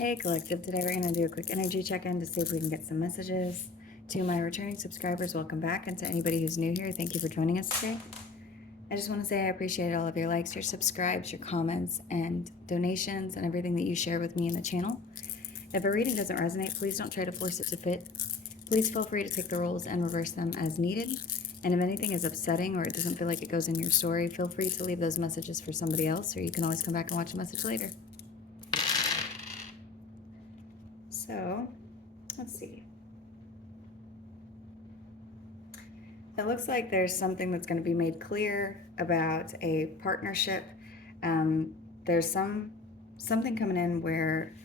Hey Collective, today we're going to do a quick energy check-in to see if we can get some messages. To my returning subscribers, welcome back, and to anybody who's new here, thank you for joining us today. I just want to say I appreciate all of your likes, your subscribes, your comments, and donations, and everything that you share with me in the channel. If a reading doesn't resonate, please don't try to force it to fit. Please feel free to take the roles and reverse them as needed. And if anything is upsetting or it doesn't feel like it goes in your story, feel free to leave those messages for somebody else, or you can always come back and watch a message later. So, let's see. It looks like there's something that's going to be made clear about a partnership. There's something coming in where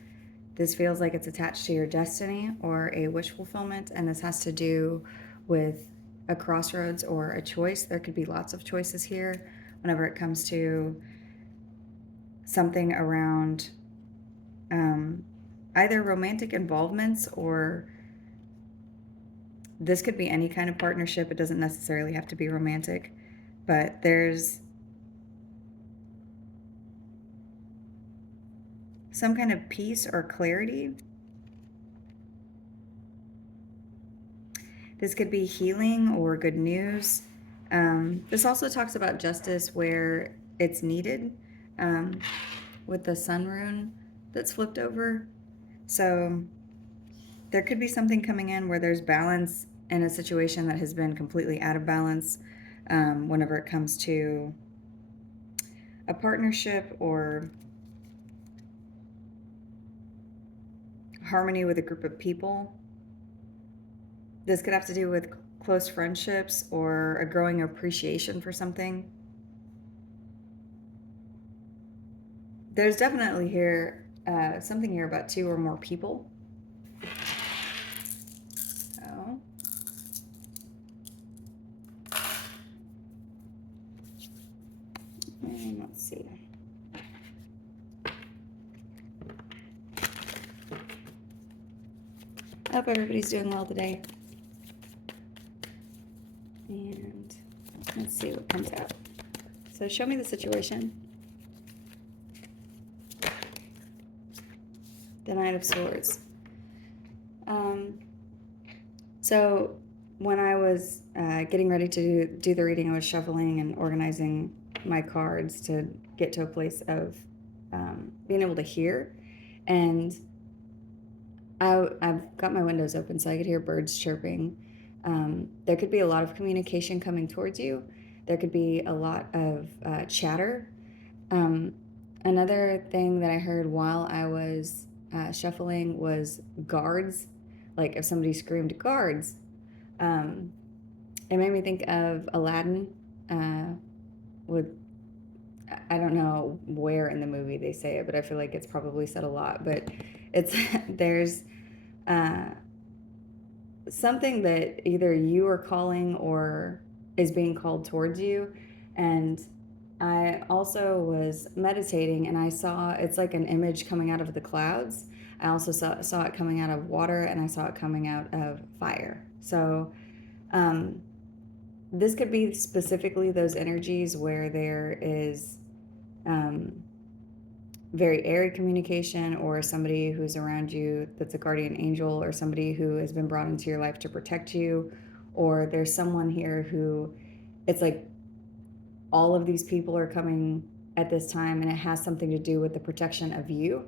this feels like it's attached to your destiny or a wish fulfillment, and this has to do with a crossroads or a choice. There could be lots of choices here whenever it comes to something around either romantic involvements, or this could be any kind of partnership. It doesn't necessarily have to be romantic, but there's some kind of peace or clarity. This could be healing or good news. This also talks about justice where it's needed, with the sun rune that's flipped over. So there could be something coming in where there's balance in a situation that has been completely out of balance, whenever it comes to a partnership or harmony with a group of people. This could have to do with close friendships or a growing appreciation for something. There's definitely here something here about two or more people. So, and let's see. I hope everybody's doing well today. And let's see what comes out. So show me the situation. The Knight of Swords. So when I was getting ready to do the reading, I was shuffling and organizing my cards to get to a place of being able to hear. And I've got my windows open so I could hear birds chirping. There could be a lot of communication coming towards you. There could be a lot of chatter. Another thing that I heard while I was shuffling was guards. Like if somebody screamed guards, it made me think of Aladdin. With, I don't know where in the movie they say it, but I feel like it's probably said a lot. But it's there's something that either you are calling or is being called towards you. And I also was meditating and I saw, it's like an image coming out of the clouds. I also saw it coming out of water, and I saw it coming out of fire. So this could be specifically those energies where there is very airy communication, or somebody who's around you that's a guardian angel, or somebody who has been brought into your life to protect you, or there's someone here who, it's like all of these people are coming at this time, and it has something to do with the protection of you.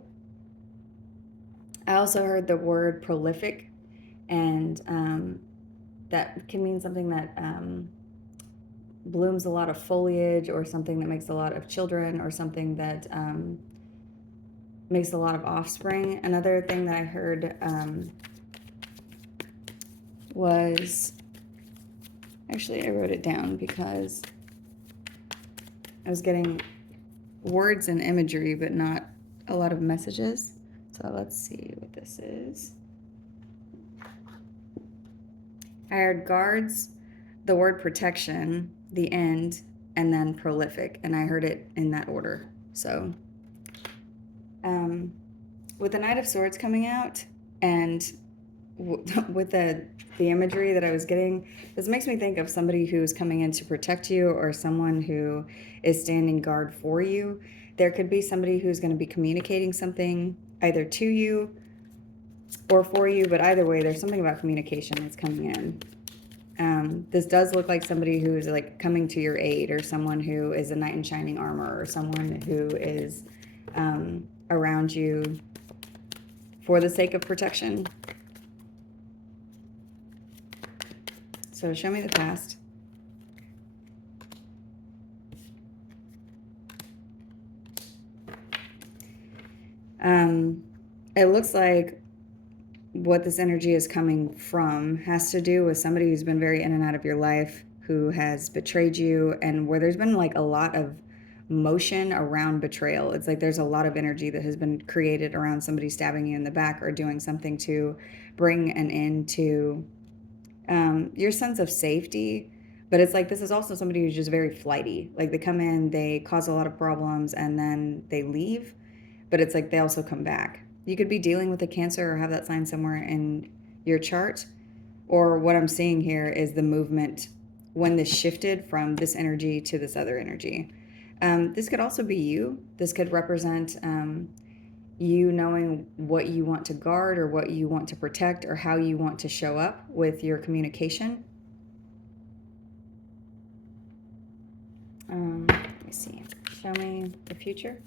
I also heard the word prolific, and that can mean something that blooms a lot of foliage, or something that makes a lot of children, or something that makes a lot of offspring. Another thing that I heard was, actually I wrote it down because I was getting words and imagery, but not a lot of messages. So let's see what this is. I heard guards, the word protection, the end, and then prolific. And I heard it in that order. So with the Knight of Swords coming out, and with the imagery that I was getting, this makes me think of somebody who's coming in to protect you, or someone who is standing guard for you. There could be somebody who's going to be communicating something either to you or for you, but either way, there's something about communication that's coming in. This does look like somebody who is like coming to your aid, or someone who is a knight in shining armor, or someone who is around you for the sake of protection. So show me the past. It looks like what this energy is coming from has to do with somebody who's been very in and out of your life, who has betrayed you, and where there's been like a lot of motion around betrayal. It's like there's a lot of energy that has been created around somebody stabbing you in the back or doing something to bring an end to your sense of safety. But it's like this is also somebody who's just very flighty. Like they come in, they cause a lot of problems, and then they leave. But it's like they also come back. You could be dealing with a Cancer or have that sign somewhere in your chart. Or what I'm seeing here is the movement when this shifted from this energy to this other energy. This could also be you. This could represent you knowing what you want to guard or what you want to protect or how you want to show up with your communication. Let me see. Show me the future.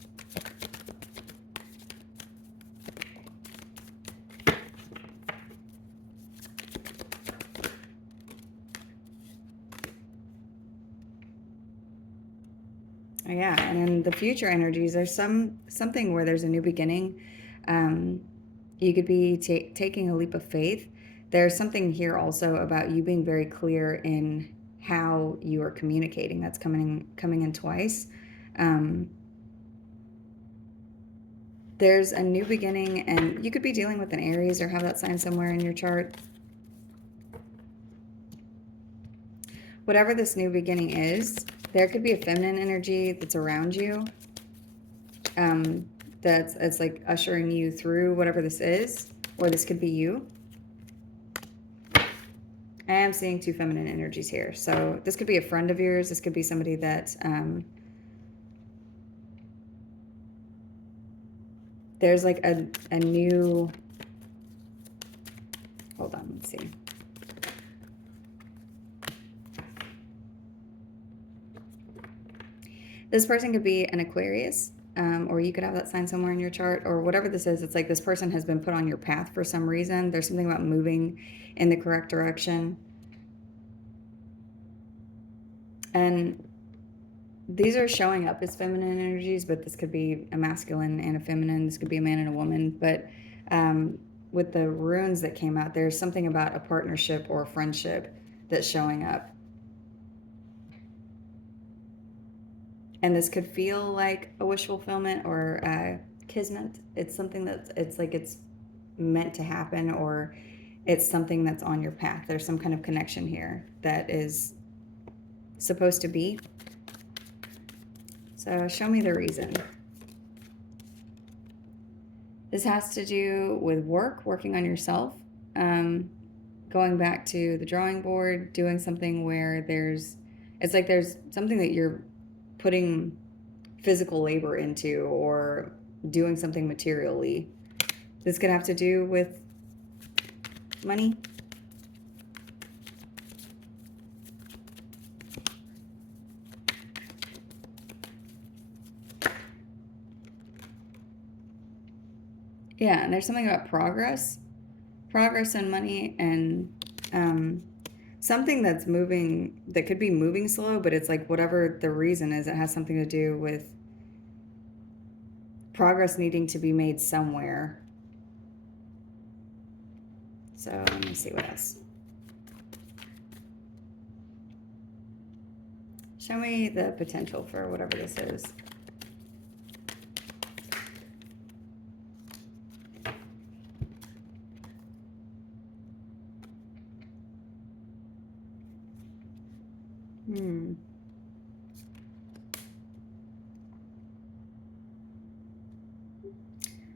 Yeah, and in the future energies, there's something where there's a new beginning. You could be taking a leap of faith. There's something here also about you being very clear in how you are communicating. That's coming in twice. There's a new beginning, and you could be dealing with an Aries or have that sign somewhere in your chart. Whatever this new beginning is, there could be a feminine energy that's around you. It's like ushering you through whatever this is, or this could be you. I am seeing two feminine energies here. So this could be a friend of yours. This could be somebody that there's like a new, hold on, let's see. This person could be an Aquarius, or you could have that sign somewhere in your chart, or whatever this is. It's like this person has been put on your path for some reason. There's something about moving in the correct direction. And these are showing up as feminine energies, but this could be a masculine and a feminine. This could be a man and a woman. But with the runes that came out, there's something about a partnership or a friendship that's showing up. And this could feel like a wish fulfillment or a kismet. It's something that's, it's like it's meant to happen, or it's something that's on your path. There's some kind of connection here that is supposed to be. So show me the reason. This has to do with working on yourself, going back to the drawing board, doing something where it's like there's something that you're putting physical labor into, or doing something materially. This could have to do with money. Yeah, and there's something about progress and money, and something that's moving, that could be moving slow, but it's like whatever the reason is, it has something to do with progress needing to be made somewhere. So let me see what else. Show me the potential for whatever this is.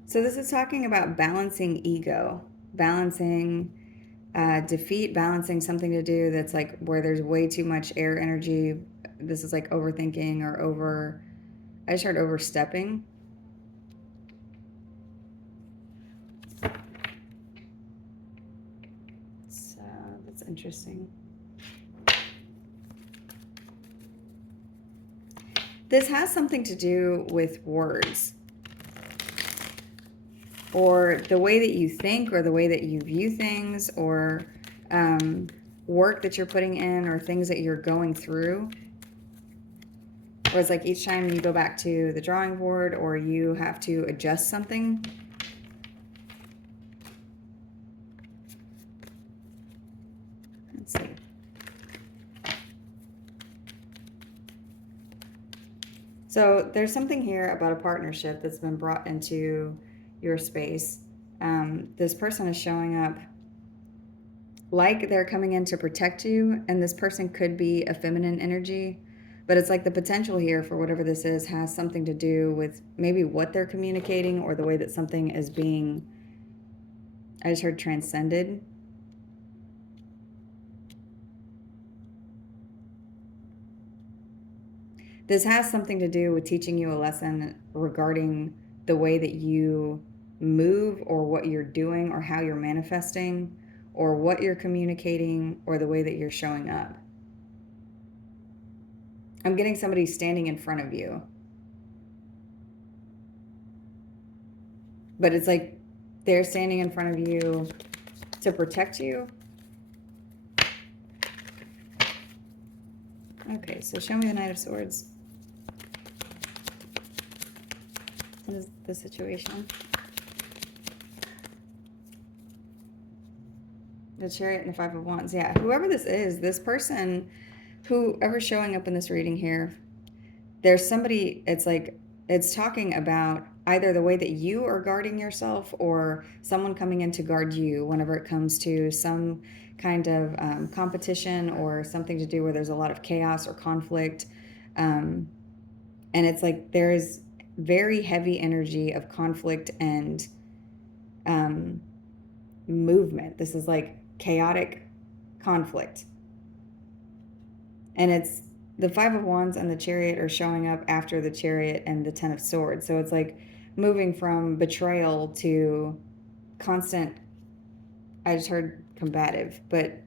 So this is talking about balancing ego, balancing defeat, balancing something to do that's like where there's way too much air energy. This is like overthinking or I just heard overstepping. interesting. This has something to do with words, or the way that you think, or the way that you view things, or work that you're putting in, or things that you're going through. Or it's like each time you go back to the drawing board, or you have to adjust something. Let's see. So there's something here about a partnership that's been brought into your space. This person is showing up like they're coming in to protect you, and this person could be a feminine energy, but it's like the potential here for whatever this is has something to do with maybe what they're communicating, or the way that something is being, I just heard transcended. This has something to do with teaching you a lesson regarding the way that you move, or what you're doing, or how you're manifesting, or what you're communicating, or the way that you're showing up. I'm getting somebody standing in front of you. But it's like they're standing in front of you to protect you. Okay, so show me the Knight of Swords. What is the situation? The Chariot and the Five of Wands. Yeah, whoever this is, this person, whoever's showing up in this reading here, there's somebody, it's like, it's talking about either the way that you are guarding yourself, or someone coming in to guard you whenever it comes to some kind of competition, or something to do where there's a lot of chaos or conflict. And it's like there's very heavy energy of conflict and movement. This is like chaotic conflict. And it's the Five of Wands and the Chariot are showing up after the Chariot and the Ten of Swords. So it's like moving from betrayal to constant, I just heard combative, but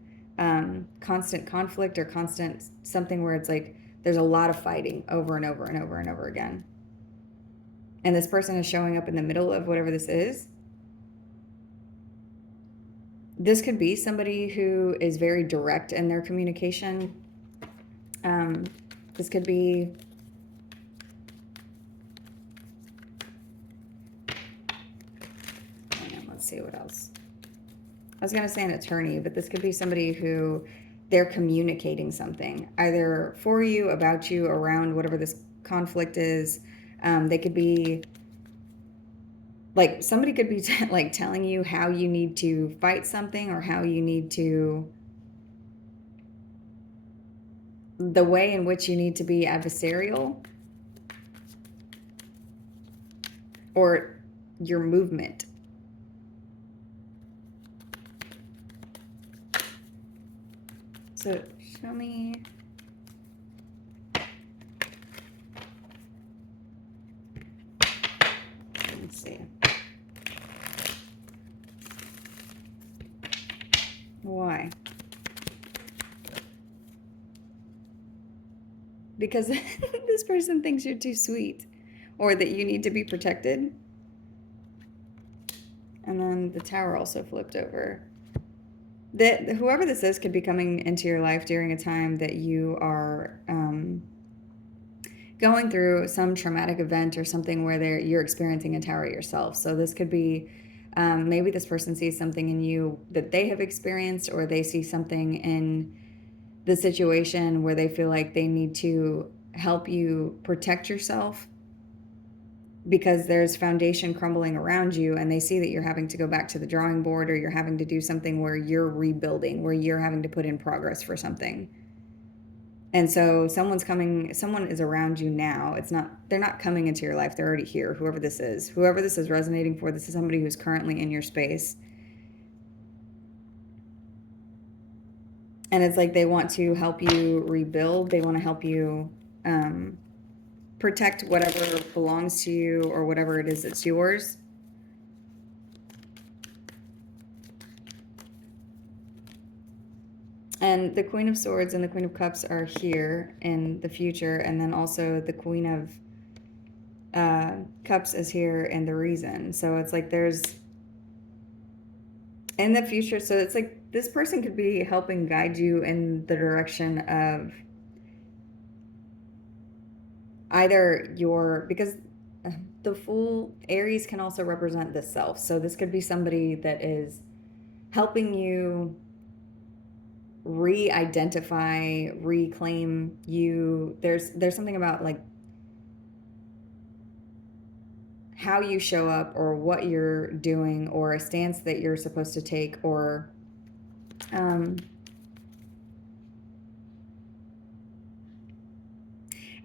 constant conflict, or constant something where it's like there's a lot of fighting over and over and over and over again. And this person is showing up in the middle of whatever this is. This could be somebody who is very direct in their communication. This could be let's see what else. I was going to say an attorney, but this could be somebody who they're communicating something, either for you, about you, around whatever this conflict is. They could be like, somebody could be like telling you how you need to fight something, or how you need to, the way in which you need to be adversarial, or your movement. So show me. Let's see. Why? Because this person thinks you're too sweet, or that you need to be protected. And then the Tower also flipped over. That whoever this is could be coming into your life during a time that you are going through some traumatic event, or something where you're experiencing a tower yourself. So this could be maybe this person sees something in you that they have experienced, or they see something in the situation where they feel like they need to help you protect yourself, because there's foundation crumbling around you, and they see that you're having to go back to the drawing board, or you're having to do something where you're rebuilding, where you're having to put in progress for something. And so someone is around you now. They're not coming into your life. They're already here. Whoever this is resonating for, this is somebody who's currently in your space. And it's like they want to help you rebuild. They want to help you protect whatever belongs to you, or whatever it is that's yours. And the Queen of Swords and the Queen of Cups are here in the future, and then also the Queen of Cups is here in the reason. So it's like there's in the future, so it's like this person could be helping guide you in the direction of either your, because the Fool Aries can also represent the self. So this could be somebody that is helping you re-identify, reclaim you. There's something about like how you show up or what you're doing or a stance that you're supposed to take, or and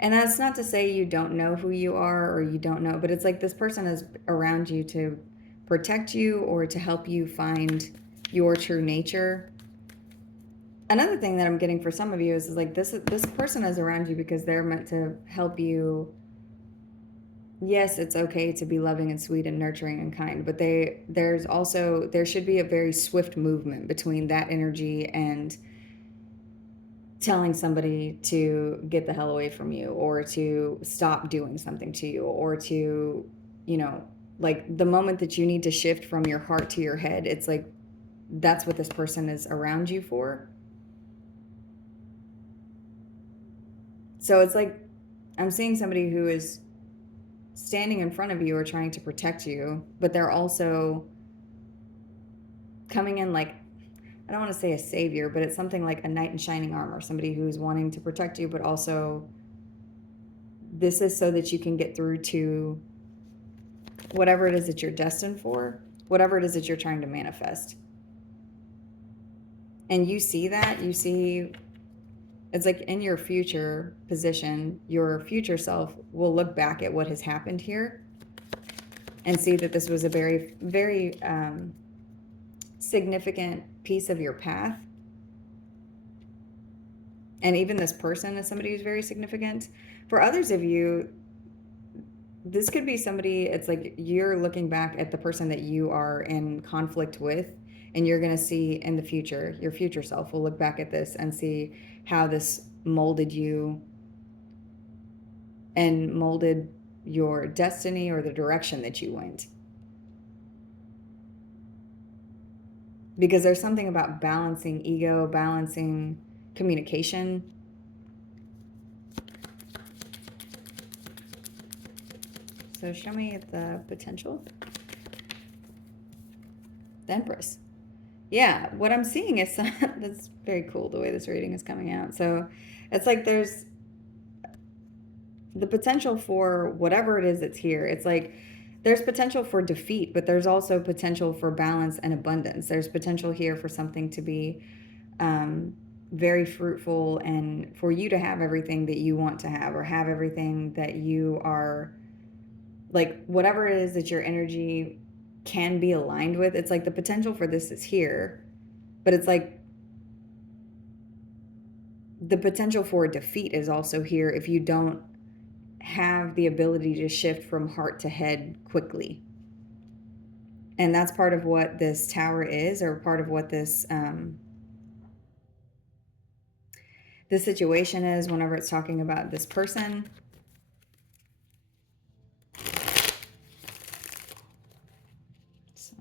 that's not to say you don't know who you are or you don't know, but it's like this person is around you to protect you or to help you find your true nature. Another thing that I'm getting for some of you is like this person is around you because they're meant to help you. Yes, it's okay to be loving and sweet and nurturing and kind, but there should be a very swift movement between that energy and telling somebody to get the hell away from you or to stop doing something to you or to, you know, like the moment that you need to shift from your heart to your head, it's like that's what this person is around you for. So it's like I'm seeing somebody who is standing in front of you or trying to protect you, but they're also coming in like, I don't want to say a savior, but it's something like a knight in shining armor, somebody who's wanting to protect you, but also this is so that you can get through to whatever it is that you're destined for, whatever it is that you're trying to manifest. And you see that, you see, it's like in your future position, your future self will look back at what has happened here and see that this was a very, very significant piece of your path. And even this person is somebody who's very significant. For others of you, this could be somebody, it's like you're looking back at the person that you are in conflict with, and you're going to see in the future, your future self will look back at this and see how this molded you and molded your destiny or the direction that you went. Because there's something about balancing ego, balancing communication. So show me the potential. The Empress. Yeah, what I'm seeing is that's very cool the way this reading is coming out. So it's like there's the potential for whatever it is that's here. It's like there's potential for defeat, but there's also potential for balance and abundance. There's potential here for something to be very fruitful and for you to have everything that you want to have or have everything that you are, like whatever it is that your energy can be aligned with. It's like the potential for this is here, but it's like the potential for defeat is also here if you don't have the ability to shift from heart to head quickly. And that's part of what this tower is, or part of what this this situation is whenever it's talking about this person. So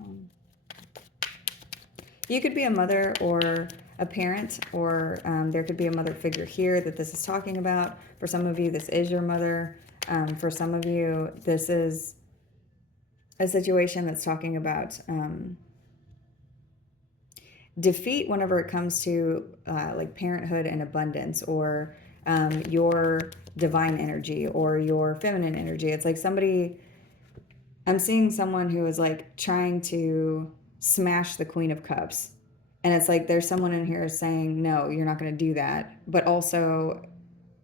you could be a mother or a parent, or there could be a mother figure here that this is talking about. For some of you, this is your mother. For some of you, this is a situation that's talking about defeat whenever it comes to like parenthood and abundance, or your divine energy or your feminine energy. It's like somebody, I'm seeing someone who is like trying to smash the Queen of Cups. And it's like there's someone in here saying, no, you're not going to do that. But also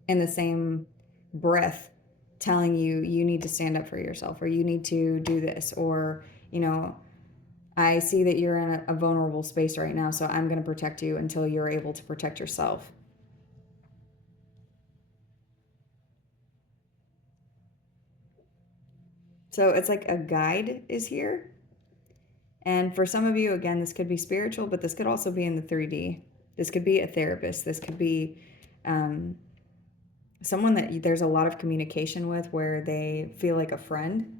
in the same breath telling you, you need to stand up for yourself, or you need to do this, or, you know, I see that you're in a vulnerable space right now, so I'm going to protect you until you're able to protect yourself. So it's like a guide is here. And for some of you, again, this could be spiritual, but this could also be in the 3D. This could be a therapist. This could be someone that there's a lot of communication with, where they feel like a friend.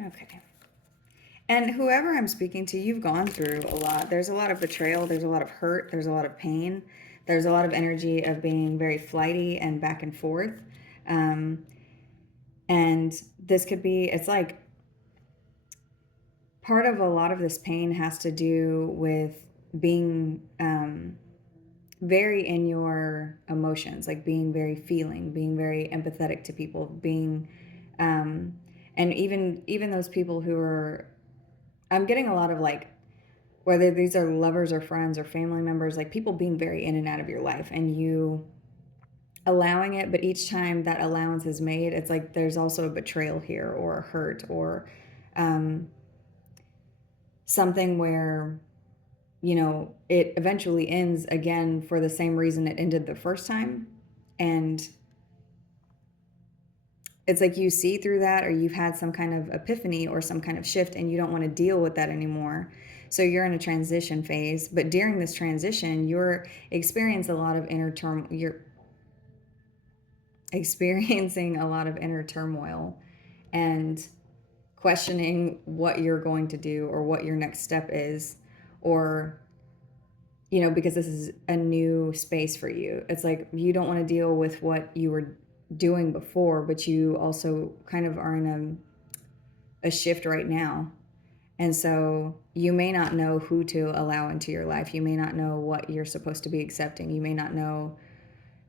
Okay. And whoever I'm speaking to, you've gone through a lot. There's a lot of betrayal. There's a lot of hurt. There's a lot of pain. There's a lot of energy of being very flighty and back and forth. And this could be, it's like part of a lot of this pain has to do with being very in your emotions, like being very feeling, being very empathetic to people, being, and even those people who are, I'm getting a lot of like, whether these are lovers or friends or family members, like people being very in and out of your life and you allowing it. But each time that allowance is made, it's like there's also a betrayal here or a hurt or something where, you know, it eventually ends again for the same reason it ended the first time. And it's like you see through that, or you've had some kind of epiphany or some kind of shift and you don't want to deal with that anymore. So you're in a transition phase, but during this transition, you're experiencing a lot of inner turmoil. You're experiencing a lot of inner turmoil and questioning what you're going to do or what your next step is, or, you know, because this is a new space for you. It's like you don't want to deal with what you were doing before, but you also kind of are in a shift right now. And so you may not know who to allow into your life. You may not know what you're supposed to be accepting. You may not know,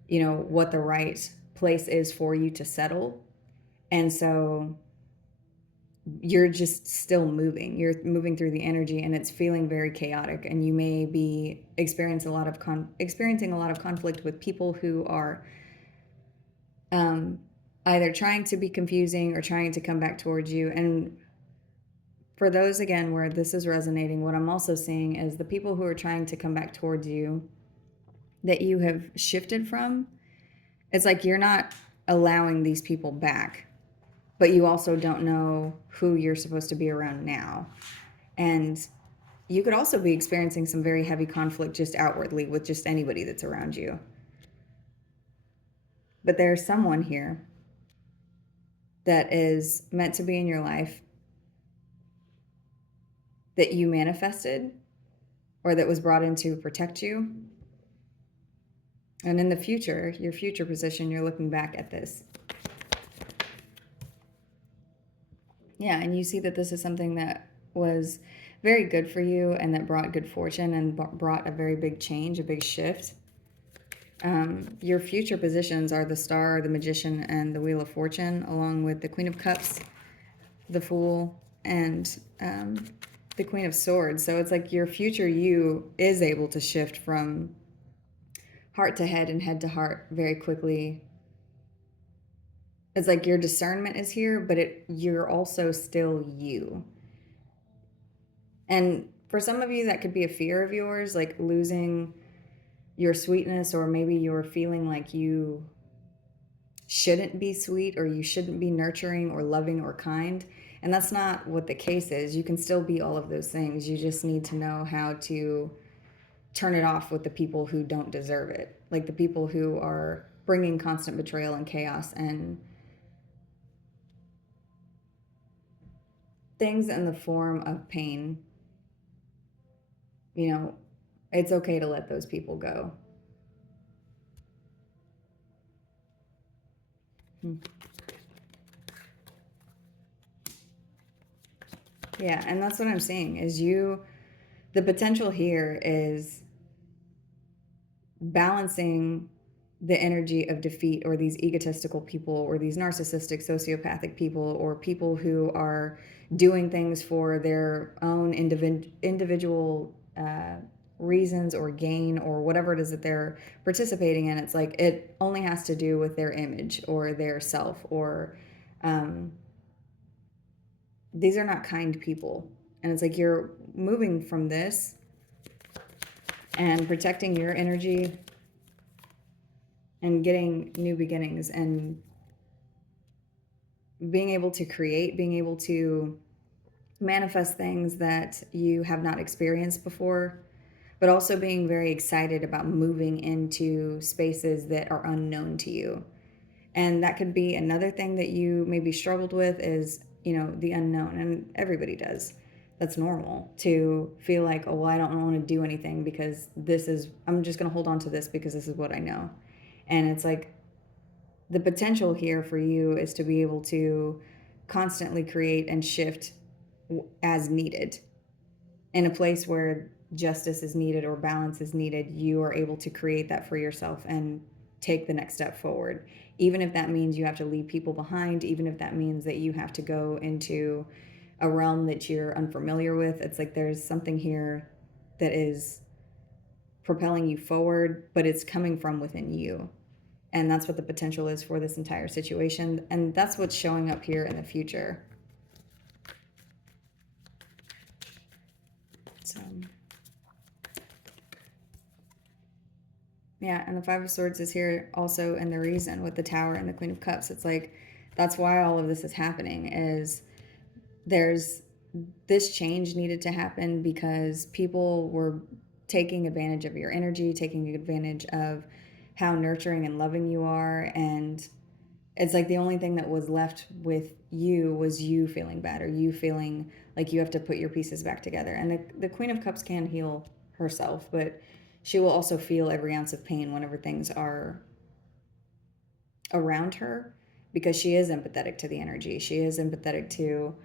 you know, what the right place is for you to settle. And so you're just still moving. You're moving through the energy and it's feeling very chaotic. And you may be experiencing a lot of conflict with people who are either trying to be confusing or trying to come back towards you. And for those, again, where this is resonating, what I'm also seeing is the people who are trying to come back towards you that you have shifted from. It's like you're not allowing these people back, but you also don't know who you're supposed to be around now. And you could also be experiencing some very heavy conflict just outwardly with just anybody that's around you. But there's someone here that is meant to be in your life that you manifested or that was brought in to protect you. And in the future, your future position, you're looking back at this. Yeah, and you see that this is something that was very good for you and that brought good fortune and brought a very big change, a big shift. Your future positions are the Star, the Magician, and the Wheel of Fortune, along with the Queen of Cups, the Fool, and the Queen of Swords. So it's like your future you is able to shift from heart to head and head to heart very quickly. It's like your discernment is here, but you're also still you. And for some of you, that could be a fear of yours, like losing your sweetness, or maybe you're feeling like you shouldn't be sweet or you shouldn't be nurturing or loving or kind. And that's not what the case is. You can still be all of those things. You just need to know how to turn it off with the people who don't deserve it, like the people who are bringing constant betrayal and chaos and things in the form of pain. You know, it's okay to let those people go. Yeah, and that's what I'm seeing is the potential here is balancing the energy of defeat, or these egotistical people, or these narcissistic sociopathic people, or people who are doing things for their own individual reasons or gain, or whatever it is that they're participating in. It's like it only has to do with their image or their self, or these are not kind people. And it's like you're moving from this and protecting your energy and getting new beginnings and being able to create, being able to manifest things that you have not experienced before, but also being very excited about moving into spaces that are unknown to you. And that could be another thing that you maybe struggled with is, the unknown. And everybody does. That's normal to feel like, oh, well, I don't want to do anything because I'm just going to hold on to this because this is what I know. And it's like the potential here for you is to be able to constantly create and shift as needed. In a place where justice is needed or balance is needed, you are able to create that for yourself and take the next step forward. Even if that means you have to leave people behind, even if that means that you have to go into a realm that you're unfamiliar with, it's like there's something here that is propelling you forward, but it's coming from within you. And that's what the potential is for this entire situation. And that's what's showing up here in the future. So, yeah, and the Five of Swords is here also in the reason with the Tower and the Queen of Cups. It's like, that's why all of this is happening, is there's this change needed to happen because people were taking advantage of your energy, taking advantage of how nurturing and loving you are. And it's like the only thing that was left with you was you feeling bad, or you feeling like you have to put your pieces back together. And the Queen of Cups can heal herself, but she will also feel every ounce of pain whenever things are around her, because she is empathetic to the energy. She is empathetic to,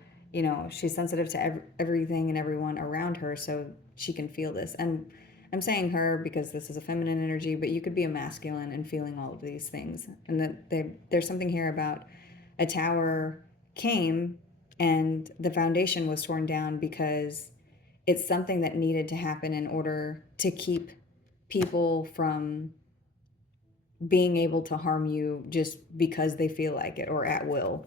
she's sensitive to everything and everyone around her, so she can feel this. And I'm saying her because this is a feminine energy, but you could be a masculine and feeling all of these things. And that there's something here about a tower came and the foundation was torn down because it's something that needed to happen in order to keep people from being able to harm you just because they feel like it or at will.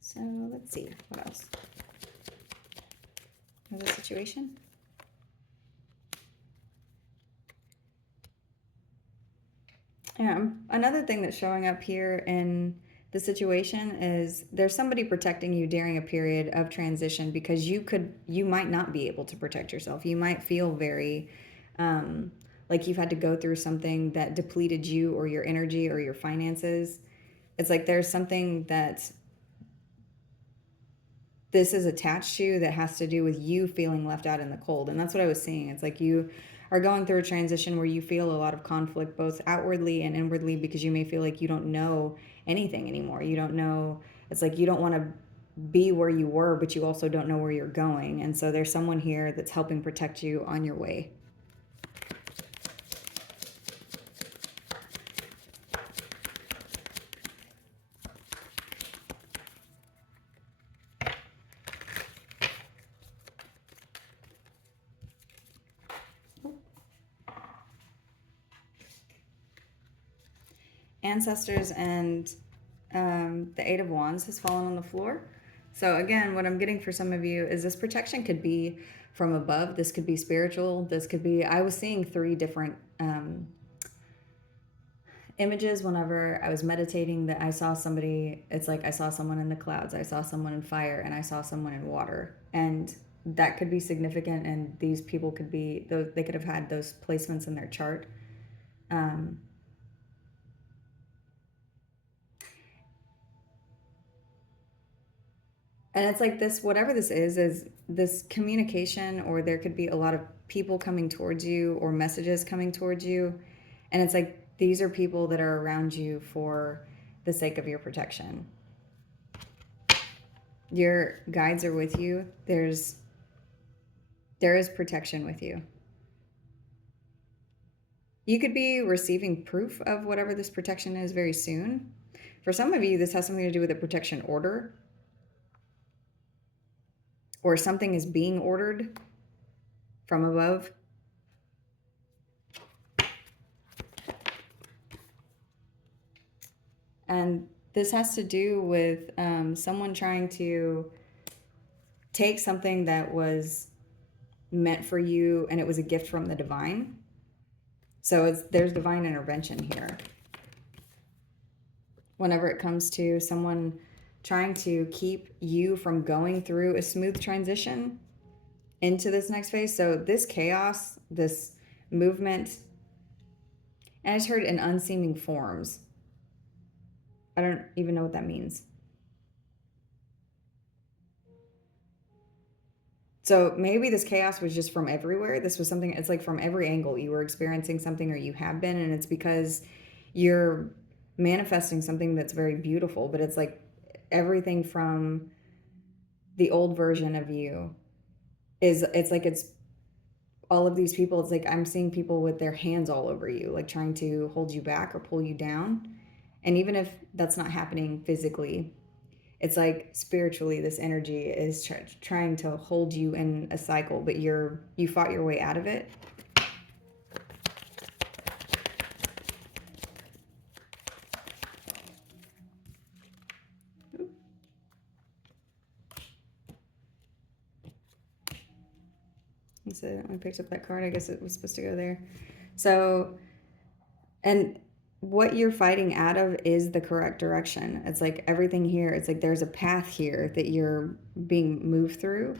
So let's see, what else? Another situation? Yeah, another thing that's showing up here in the situation is there's somebody protecting you during a period of transition, because you might not be able to protect yourself. You might feel very like you've had to go through something that depleted you or your energy or your finances. It's like there's something that this is attached to that has to do with you feeling left out in the cold. And that's what I was seeing. It's like you are going through a transition where you feel a lot of conflict, both outwardly and inwardly, because you may feel like you don't know anything anymore. You don't know. It's like you don't want to be where you were, but you also don't know where you're going. And so there's someone here that's helping protect you on your way. Ancestors and the Eight of Wands has fallen on the floor. So again, what I'm getting for some of you is this protection could be from above. This could be spiritual. This could be, I was seeing three different images whenever I was meditating, that I saw somebody, it's like I saw someone in the clouds, I saw someone in fire, and I saw someone in water. And that could be significant, and these people could be, they could have had those placements in their chart. And it's like this, whatever this is this communication, or there could be a lot of people coming towards you or messages coming towards you. And it's like these are people that are around you for the sake of your protection. Your guides are with you. There is protection with you. You could be receiving proof of whatever this protection is very soon. For some of you, this has something to do with a protection order, or something is being ordered from above. And this has to do with someone trying to take something that was meant for you and it was a gift from the divine. So there's divine intervention here. Whenever it comes to someone trying to keep you from going through a smooth transition into this next phase. So this chaos, this movement, and I just heard in unseeming forms. I don't even know what that means. So maybe this chaos was just from everywhere. This was something, it's like from every angle you were experiencing something or you have been, and it's because you're manifesting something that's very beautiful, but it's like everything from the old version of you it's like it's all of these people. It's like I'm seeing people with their hands all over you, like trying to hold you back or pull you down. And even if that's not happening physically, it's like spiritually this energy is trying to hold you in a cycle, but you fought your way out of it. So I picked up that card. I guess it was supposed to go there. So, and what you're fighting out of is the correct direction. It's like everything here, it's like there's a path here that you're being moved through.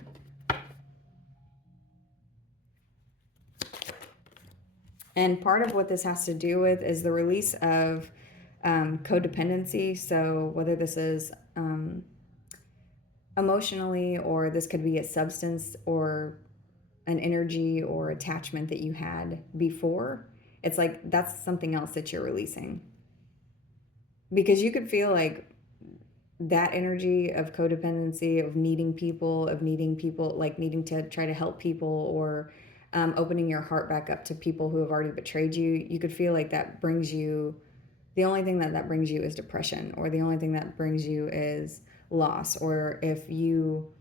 And part of what this has to do with is the release of codependency. So whether this is emotionally, or this could be a substance or an energy or attachment that you had before, it's like that's something else that you're releasing. Because you could feel like that energy of codependency, of needing people, like needing to try to help people, or opening your heart back up to people who have already betrayed you. You could feel like that brings you, the only thing that brings you is depression, or the only thing that brings you is loss. Or if you,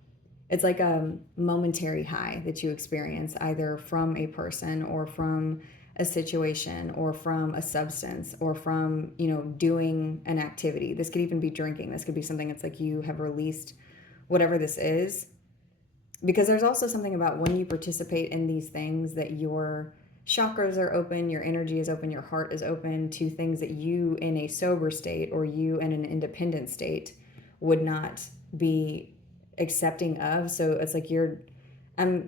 it's like a momentary high that you experience either from a person or from a situation or from a substance or from, doing an activity. This could even be drinking. This could be something that's like you have released whatever this is. Because there's also something about when you participate in these things that your chakras are open, your energy is open, your heart is open to things that you in a sober state or you in an independent state would not be accepting of. So it's like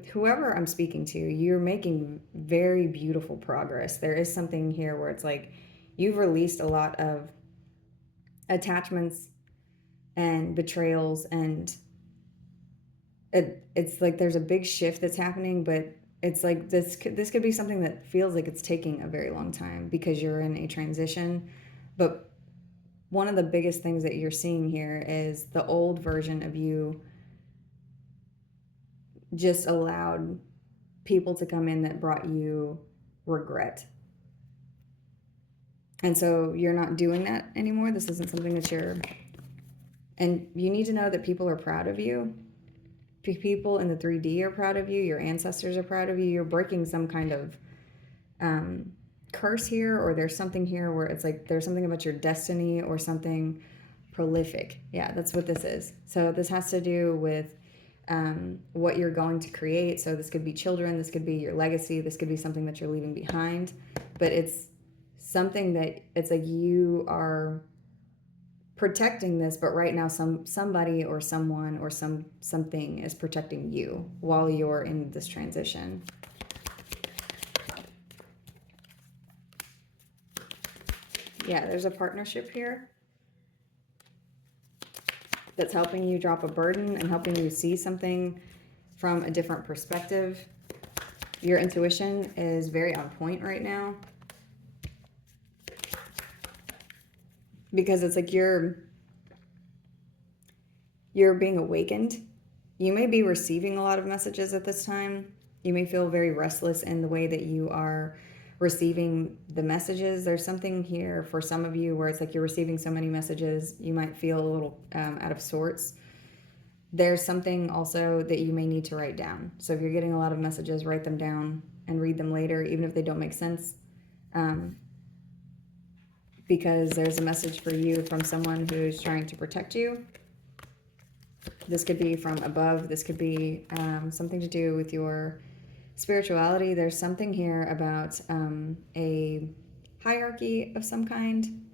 whoever I'm speaking to, you're making very beautiful progress. There is something here where it's like you've released a lot of attachments and betrayals, and it's like there's a big shift that's happening, but it's like this could be something that feels like it's taking a very long time because you're in a transition. But one of the biggest things that you're seeing here is the old version of you just allowed people to come in that brought you regret. And so you're not doing that anymore. This isn't something that and you need to know that people are proud of you. People in the 3D are proud of you. Your ancestors are proud of you. You're breaking some kind of curse here, or there's something here where it's like there's something about your destiny or something prolific. Yeah, that's what this is. So this has to do with what you're going to create. So this could be children, this could be your legacy, this could be something that you're leaving behind, but it's something that it's like you are protecting this, but right now somebody or someone or something is protecting you while you're in this transition. Yeah, there's a partnership here that's helping you drop a burden and helping you see something from a different perspective. Your intuition is very on point right now, because it's like you're being awakened. You may be receiving a lot of messages at this time. You may feel very restless in the way that you are receiving the messages. There's something here for some of you where it's like you're receiving so many messages, you might feel a little out of sorts. There's something also that you may need to write down. So if you're getting a lot of messages, write them down and read them later, even if they don't make sense. because there's a message for you from someone who's trying to protect you. This could be from above. This could be something to do with your spirituality. There's something here about a hierarchy of some kind.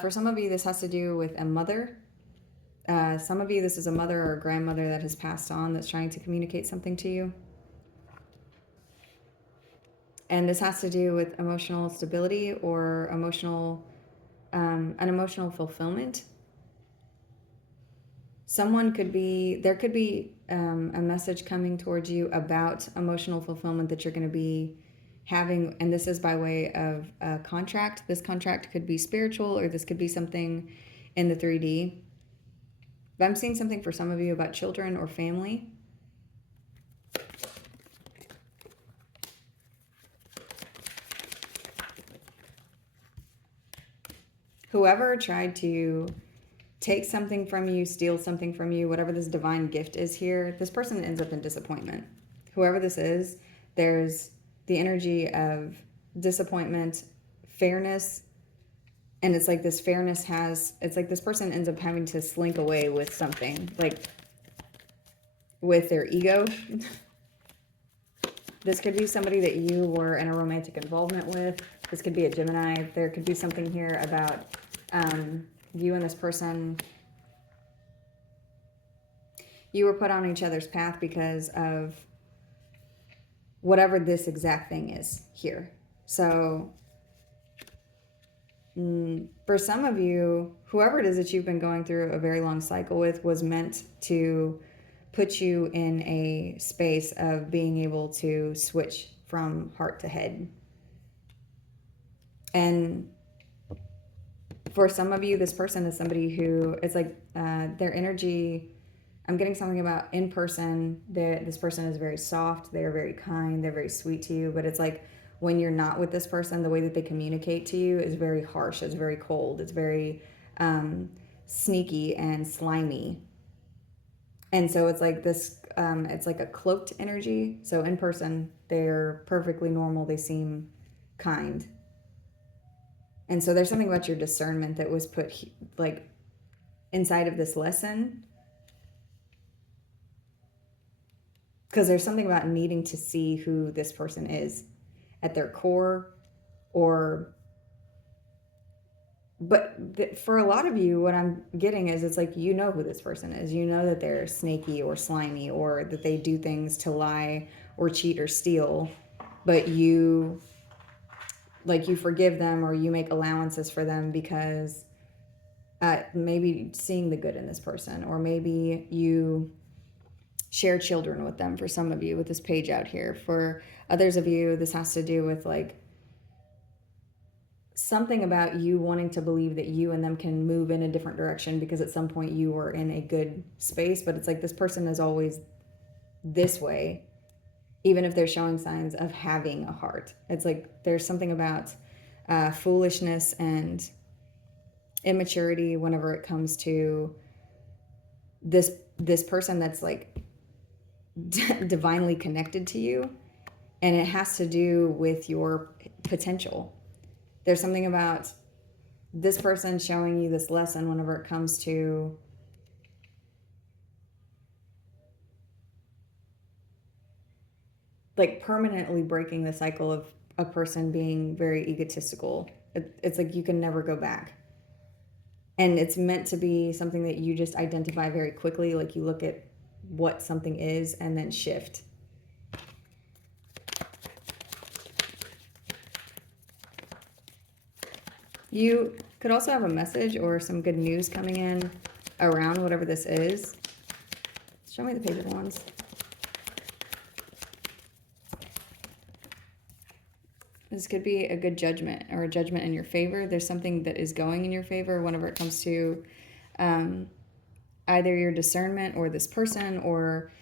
For some of you, this has to do with a mother. Some of you, this is a mother or a grandmother that has passed on that's trying to communicate something to you. And this has to do with emotional stability or an emotional fulfillment. There could be a message coming towards you about emotional fulfillment that you're going to be having. And this is by way of a contract. This contract could be spiritual, or this could be something in the 3D. But I'm seeing something for some of you about children or family. Whoever tried to take something from you, steal something from you, whatever this divine gift is here, this person ends up in disappointment. Whoever this is, there's the energy of disappointment, fairness, and it's like this fairness it's like this person ends up having to slink away with something, like with their ego. This could be somebody that you were in a romantic involvement with. This could be a Gemini. There could be something here about you and this person. You were put on each other's path because of whatever this exact thing is here. So for some of you, whoever it is that you've been going through a very long cycle with was meant to put you in a space of being able to switch from heart to head. And for some of you, this person is somebody who, it's like their energy, I'm getting something about in person, this person is very soft, they're very kind, they're very sweet to you, but it's like when you're not with this person, the way that they communicate to you is very harsh, it's very cold, it's very sneaky and slimy. And so it's like this, it's like a cloaked energy. So in person, they're perfectly normal. They seem kind. And so there's something about your discernment that was put like inside of this lesson. Because there's something about needing to see who this person is at their core, but for a lot of you, what I'm getting is it's like, you know who this person is. You know that they're snaky or slimy, or that they do things to lie or cheat or steal, but you forgive them, or you make allowances for them because maybe seeing the good in this person, or maybe you share children with them. For some of you, with this page out here. For others of you, this has to do with like something about you wanting to believe that you and them can move in a different direction, because at some point you were in a good space, but it's like this person is always this way, even if they're showing signs of having a heart. It's like there's something about foolishness and immaturity whenever it comes to this person that's like divinely connected to you, and it has to do with your potential. There's something about this person showing you this lesson whenever it comes to like permanently breaking the cycle of a person being very egotistical. It's like you can never go back. And it's meant to be something that you just identify very quickly. Like you look at what something is and then shift. You could also have a message or some good news coming in around whatever this is. Show me the Page of Wands. This could be a good judgment, or a judgment in your favor. There's something that is going in your favor whenever it comes to either your discernment or this person, or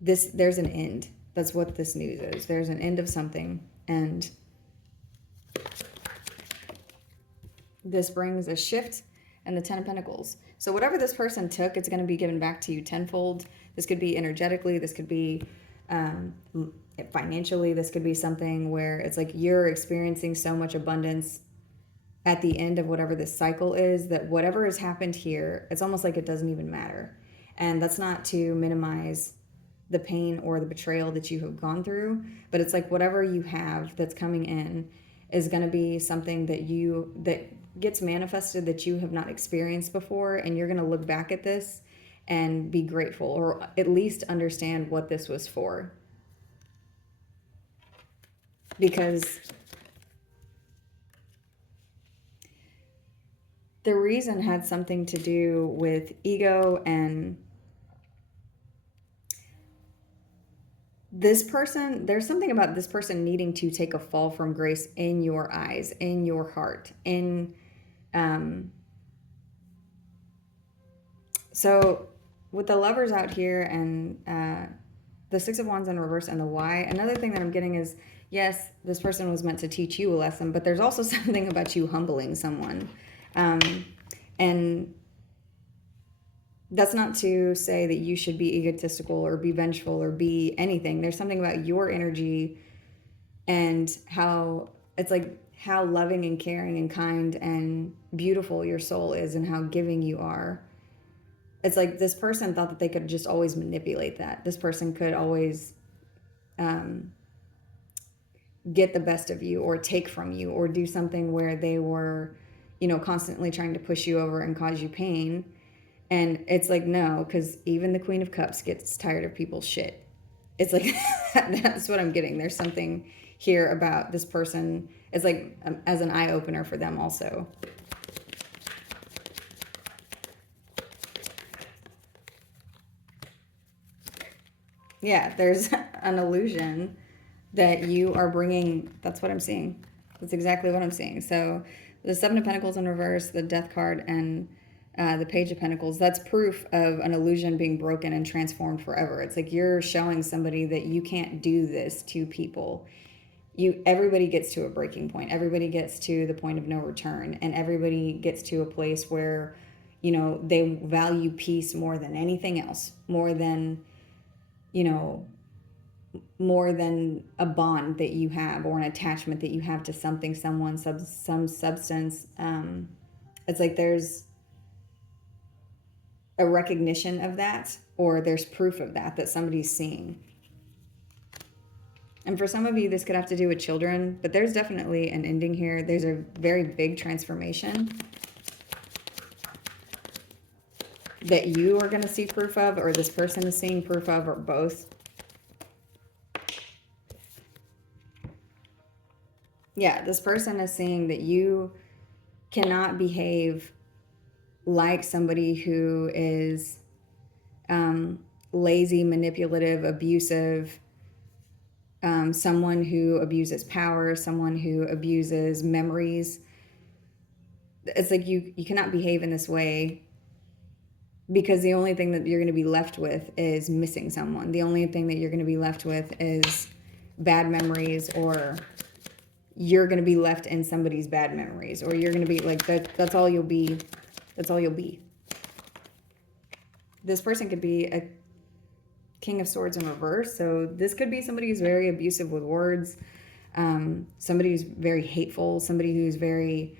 this. There's an end. That's what this news is. There's an end of something, and this brings a shift and the 10 of Pentacles. So whatever this person took, it's going to be given back to you tenfold. This could be energetically. This could be financially. This could be something where it's like you're experiencing so much abundance at the end of whatever this cycle is, that whatever has happened here, it's almost like it doesn't even matter. And that's not to minimize the pain or the betrayal that you have gone through, but it's like whatever you have that's coming in is going to be something that gets manifested that you have not experienced before, and you're going to look back at this and be grateful, or at least understand what this was for. Because the reason had something to do with ego, and this person, there's something about this person needing to take a fall from grace in your eyes, in your heart, so with the Lovers out here, and the Six of Wands in reverse, and the Why, another thing that I'm getting is, yes, this person was meant to teach you a lesson, but there's also something about you humbling someone. And that's not to say that you should be egotistical or be vengeful or be anything. There's something about your energy and how it's like how loving and caring and kind and beautiful your soul is, and how giving you are. It's like this person thought that they could just always manipulate that. This person could always get the best of you, or take from you, or do something where they were, constantly trying to push you over and cause you pain. And it's like, no, because even the Queen of Cups gets tired of people's shit. It's like, that's what I'm getting. There's something here about this person. It's like as an eye-opener for them also. Yeah, there's an illusion that you are bringing. That's what I'm seeing. That's exactly what I'm seeing. So the Seven of Pentacles in reverse, the Death card, and the Page of Pentacles, that's proof of an illusion being broken and transformed forever. It's like you're showing somebody that you can't do this to people. Everybody gets to a breaking point. Everybody gets to the point of no return, and everybody gets to a place where, they value peace more than anything else, more than a bond that you have, or an attachment that you have to something, someone, some substance. It's like there's a recognition of that, or there's proof of that somebody's seeing. And for some of you, this could have to do with children, but there's definitely an ending here. There's a very big transformation that you are going to see proof of, or this person is seeing proof of, or both. Yeah, this person is seeing that you cannot behave like somebody who is lazy, manipulative, abusive, someone who abuses power, someone who abuses memories. It's like you cannot behave in this way, because the only thing that you're going to be left with is missing someone. The only thing that you're going to be left with is bad memories, or you're going to be left in somebody's bad memories, or you're going to be like that's all you'll be. That's all you'll be. This person could be a King of Swords in reverse. So this could be somebody who's very abusive with words, somebody who's very hateful, somebody who's very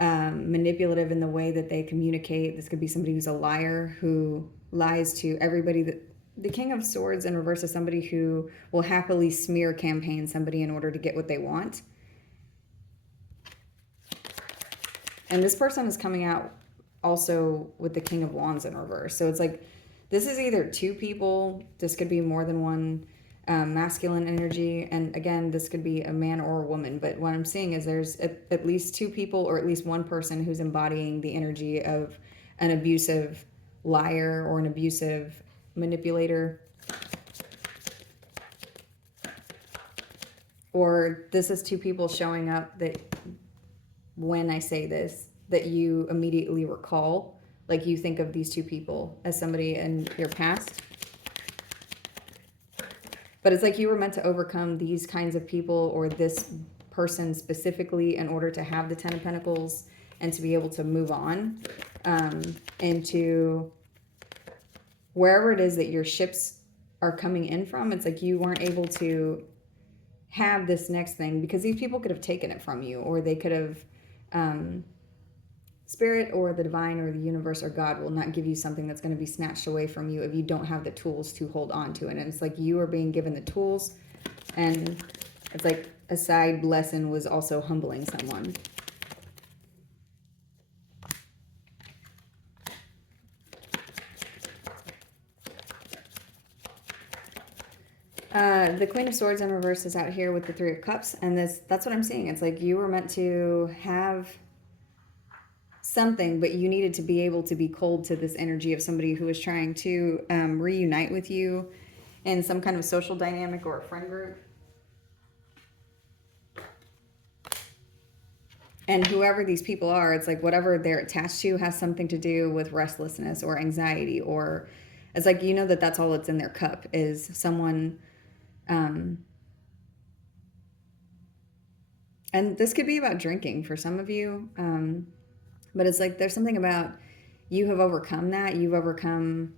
manipulative in the way that they communicate. This could be somebody who's a liar, who lies to everybody. The King of Swords in reverse is somebody who will happily smear campaign somebody in order to get what they want. And this person is coming out also with the King of Wands in reverse. So it's like, this is either two people. This could be more than one masculine energy. And again, this could be a man or a woman. But what I'm seeing is there's at least two people, or at least one person who's embodying the energy of an abusive liar or an abusive manipulator. Or this is two people showing up that when I say this, that you immediately recall, like you think of these two people as somebody in your past. But it's like you were meant to overcome these kinds of people, or this person specifically, in order to have the Ten of Pentacles and to be able to move on into wherever it is that your ships are coming in from. It's like you weren't able to have this next thing because these people could have taken it from you, or they could have Spirit or the divine or the universe or God will not give you something that's going to be snatched away from you if you don't have the tools to hold on to it. And it's like you are being given the tools, and it's like a side lesson was also humbling someone. The Queen of Swords in reverse is out here with the Three of Cups, and that's what I'm seeing. It's like you were meant to have something, but you needed to be able to be cold to this energy of somebody who was trying to reunite with you in some kind of social dynamic or a friend group. And whoever these people are, it's like whatever they're attached to has something to do with restlessness or anxiety, or it's like, you know, that's all that's in their cup is someone. And this could be about drinking for some of you. But it's like there's something about you have overcome that. You've overcome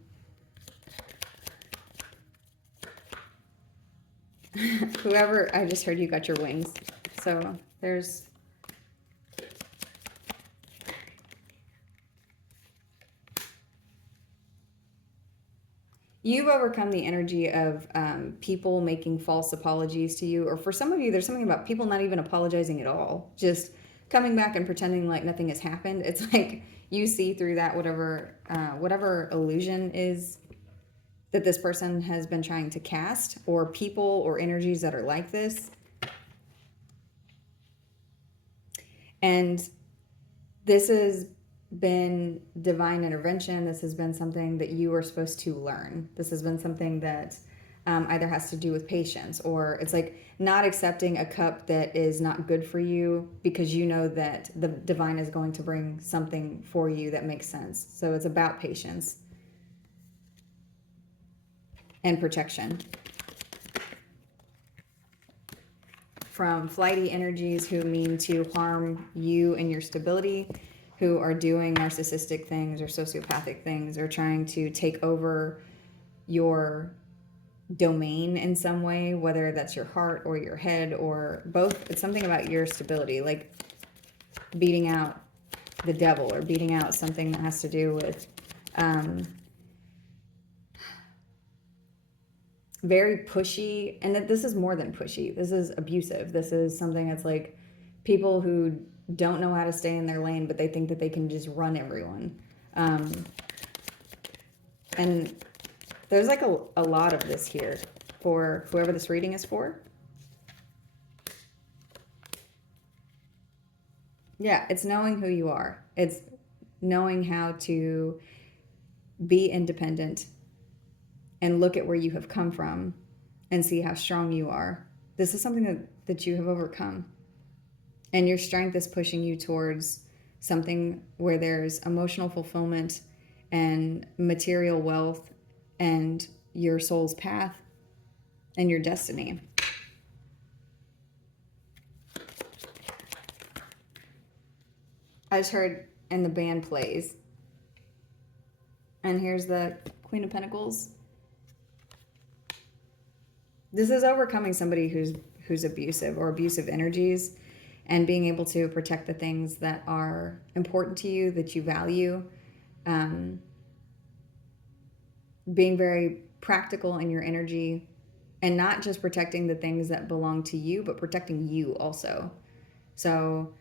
whoever. I just heard you got your wings. So there's you've overcome the energy of people making false apologies to you. Or for some of you, there's something about people not even apologizing at all. Just coming back and pretending like nothing has happened. It's like you see through that whatever illusion is that this person has been trying to cast, or people or energies that are like this. And this has been divine intervention. This has been something that you are supposed to learn. This has been something that either has to do with patience, or it's like not accepting a cup that is not good for you because you know that the divine is going to bring something for you that makes sense. So it's about patience and protection from flighty energies who mean to harm you and your stability, who are doing narcissistic things or sociopathic things, or trying to take over your domain in some way, whether that's your heart or your head or both. It's something about your stability, like beating out the devil or beating out something that has to do with very pushy. And that this is more than pushy. This is abusive. This is something that's like people who don't know how to stay in their lane, but they think that they can just run everyone. And there's like a lot of this here for whoever this reading is for. Yeah, it's knowing who you are. It's knowing how to be independent and look at where you have come from and see how strong you are. This is something that you have overcome. And your strength is pushing you towards something where there's emotional fulfillment and material wealth and your soul's path and your destiny. I just heard, and the band plays. And here's the Queen of Pentacles. This is overcoming somebody who's abusive or abusive energies, and being able to protect the things that are important to you, that you value. Being very practical in your energy, and not just protecting the things that belong to you, but protecting you also. So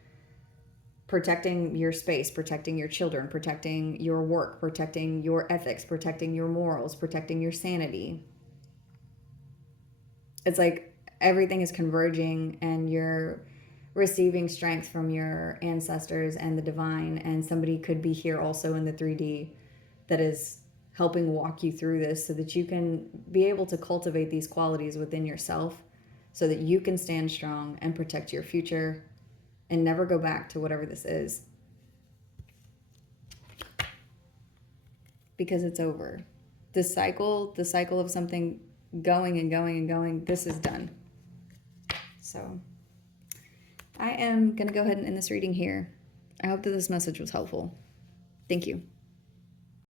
protecting your space, protecting your children, protecting your work, protecting your ethics, protecting your morals, protecting your sanity. It's like everything is converging, and you're receiving strength from your ancestors and the divine, and somebody could be here also in the 3D that is helping walk you through this, so that you can be able to cultivate these qualities within yourself, so that you can stand strong and protect your future and never go back to whatever this is, because it's over. The cycle of something going and going and going, this is done. So I am going to go ahead and end this reading here. I hope that this message was helpful. Thank you.